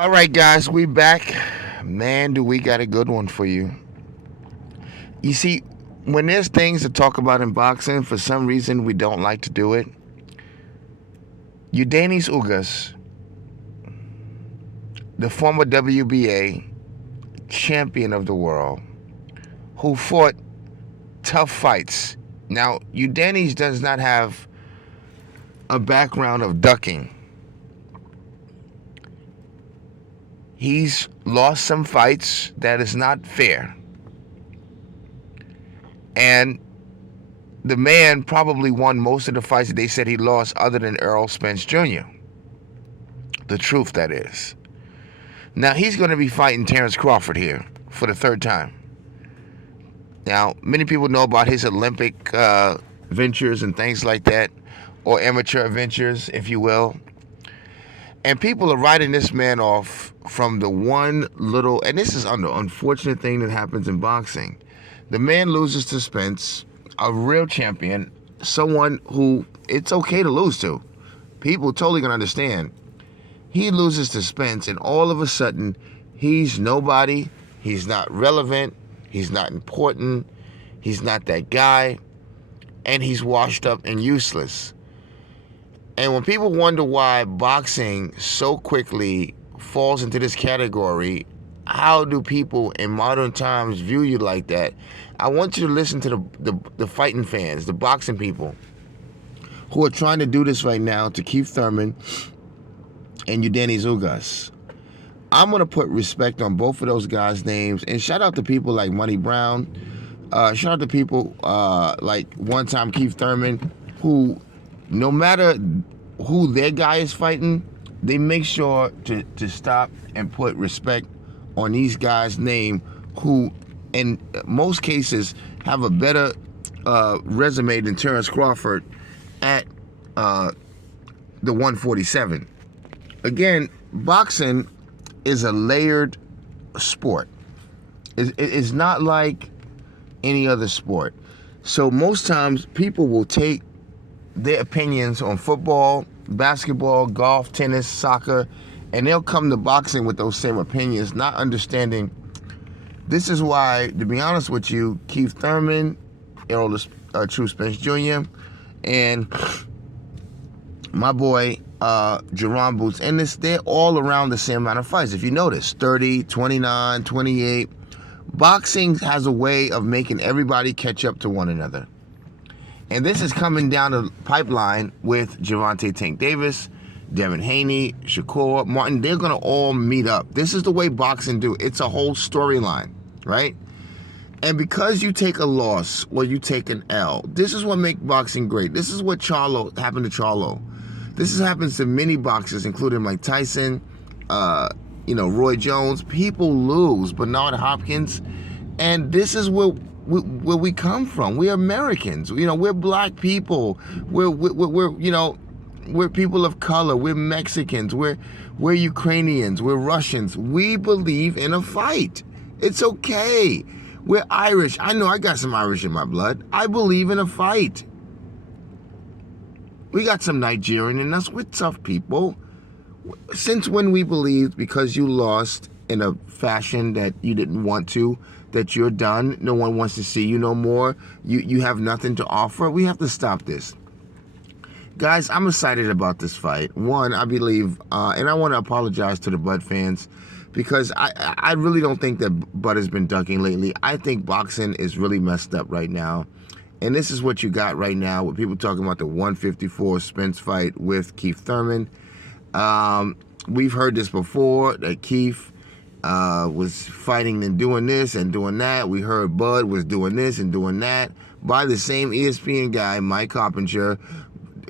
All right, guys, we back. Man, do we got a good one for you. You see, when there's things to talk about in boxing, for some reason we don't like to do it. Yordenis UGAS, the former WBA champion of the world, who fought tough fights. Now, Yordenis does not have a background of ducking. He's lost some fights that is not fair. And the man probably won most of the fights that they said he lost other than Errol Spence Jr. The truth, that is. Now, he's going to be fighting Terence Crawford here for the third time. Now, many people know about his Olympic ventures and things like that, or amateur ventures, if you will. And people are writing this man off from the one little, and this is an unfortunate thing that happens in boxing. The man loses to Spence, a real champion, someone who it's okay to lose to. People totally gonna understand. He loses to Spence, and all of a sudden, he's nobody. He's not relevant. He's not important. He's not that guy. And he's washed up and useless. And when people wonder why boxing so quickly falls into this category, how do people in modern times view you like that? I want you to listen to the fighting fans, the boxing people, who are trying to do this right now to Keith Thurman and Yordenis UGAS. I'm going to put respect on both of those guys' names, and shout out to people like Money Brown. Shout out to people like one-time Keith Thurman, who, no matter who their guy is fighting, they make sure to stop and put respect on these guys' name, who in most cases have a better resume than Terence Crawford at the 147. Again, boxing is a layered sport. It's not like any other sport. So most times people will take their opinions on football, basketball, golf, tennis, soccer, and they'll come to boxing with those same opinions, not understanding. This is why, to be honest with you, Keith Thurman, Errol True Spence Jr., and my boy Jerron Boots Ennis, they're all around the same amount of fights. If you notice, 30, 29, 28. Boxing has a way of making everybody catch up to one another. And this is coming down the pipeline with Gervonta Tank Davis, Devin Haney, Shakur, Martin. They're going to all meet up. This is the way boxing do. It's a whole storyline, right? And because you take a loss or you take an L, this is what makes boxing great. This is what happened to Charlo. This happens to many boxers, including Mike Tyson, Roy Jones. People lose. Bernard Hopkins. And this is where we come from. We're Americans. We're black people. We're people of color. We're Mexicans. We're Ukrainians. We're Russians. We believe in a fight. It's okay. We're Irish. I know I got some Irish in my blood. I believe in a fight. We got some Nigerian in us. We're tough people. Since when we believed because you lost in a fashion that you didn't want to, that you're done, no one wants to see you no more, you have nothing to offer, we have to stop this. Guys, I'm excited about this fight. One, I believe, and I want to apologize to the Bud fans, because I really don't think that Bud has been ducking lately. I think boxing is really messed up right now. And this is what you got right now with people talking about the 154 Spence fight with Keith Thurman. We've heard this before, that Keith was fighting and doing this and doing that. We heard Bud was doing this and doing that by the same ESPN guy, Mike Carpenter.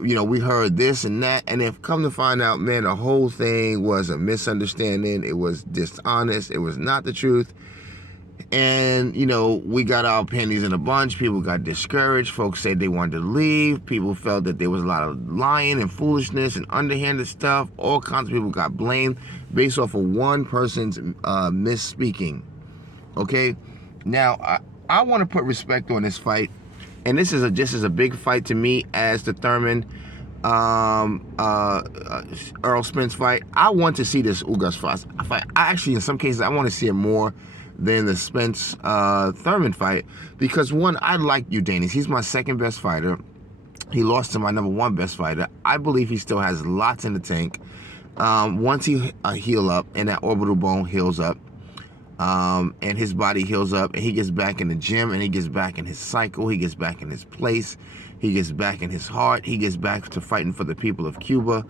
We heard this and that, and if come to find out, man, the whole thing was a misunderstanding. It was dishonest. It was not the truth. And, we got our pennies in a bunch. People got discouraged. Folks said they wanted to leave. People felt that there was a lot of lying and foolishness and underhanded stuff. All kinds of people got blamed based off of one person's misspeaking. Okay? Now, I want to put respect on this fight. And this is a big fight to me as the Thurman Errol Spence fight. I want to see this UGAS fight. I actually, in some cases, I want to see it more than the Spence Thurman fight because one, I like Yordenis. He's my second best fighter. He lost to my number one best fighter. I believe he still has lots in the tank. Once he heal up and that orbital bone heals up, and his body heals up, and he gets back in the gym, and he gets back in his cycle, he gets back in his place, he gets back in his heart, he gets back to fighting for the people of Cuba.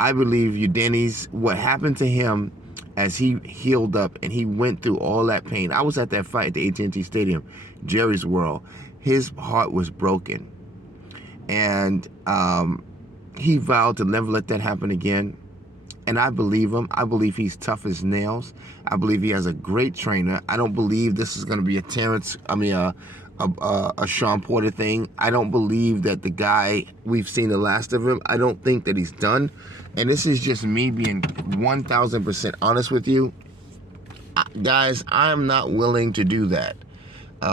I believe Yordenis, what happened to him as he healed up and he went through all that pain. I was at that fight at the AT&T Stadium, Jerry's World. His heart was broken. And he vowed to never let that happen again. And I believe him. I believe he's tough as nails. I believe he has a great trainer. I don't believe this is going to be a Terence, a Sean Porter thing. I don't believe that the guy, we've seen the last of him. I don't think that he's done. And this is just me being 1,000% honest with you. Guys, I'm not willing to do that.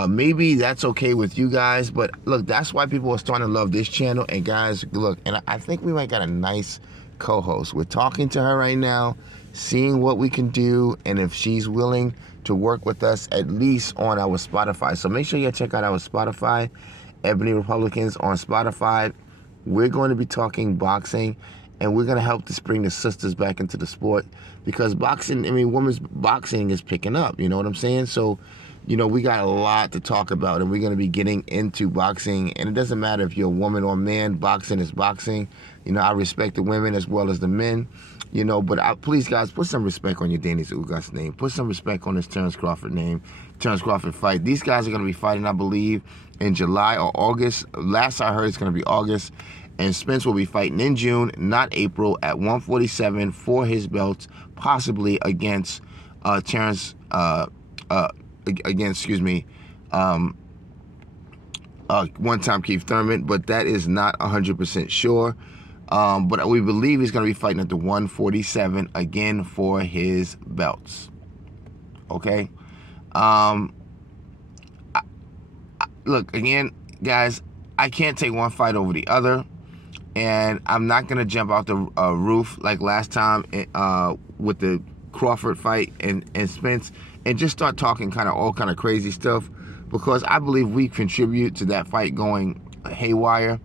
Maybe that's okay with you guys, but look, that's why people are starting to love this channel. And guys, look, and I think we might got a nice co-host. We're talking to her right now, seeing what we can do, and if she's willing to work with us, at least on our Spotify. So make sure you check out our Spotify, Ebony Republicans on Spotify. We're going to be talking boxing, and we're going to help to bring the sisters back into the sport, because boxing, women's boxing is picking up, you know what I'm saying? So, we got a lot to talk about, and we're going to be getting into boxing. And it doesn't matter if you're a woman or a man, boxing is boxing. I respect the women as well as the men, but please, guys, put some respect on Yordenis UGAS name. Put some respect on this Terence Crawford name, Terence Crawford fight. These guys are going to be fighting, I believe, in July or August. Last I heard, it's going to be August. And Spence will be fighting in June, not April, at 147 for his belts, possibly against Terence, one-time Keith Thurman, but that is not 100% sure. But we believe he's going to be fighting at the 147 again for his belts. Okay? Look, again, guys, I can't take one fight over the other, and I'm not going to jump out the roof like last time with the Crawford fight and Spence and just start talking all kind of crazy stuff, because I believe we contribute to that fight going haywire.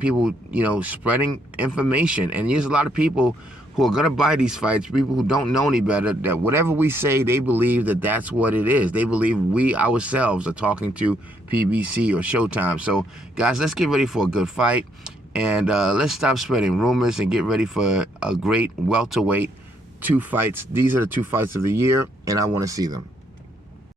People, spreading information, and there's a lot of people who are going to buy these fights, people who don't know any better, that whatever we say, they believe that that's what it is. They believe we ourselves are talking to PBC or Showtime. So, guys, let's get ready for a good fight, and let's stop spreading rumors and get ready for a great welterweight 2 fights. These are the 2 fights of the year, and I want to see them.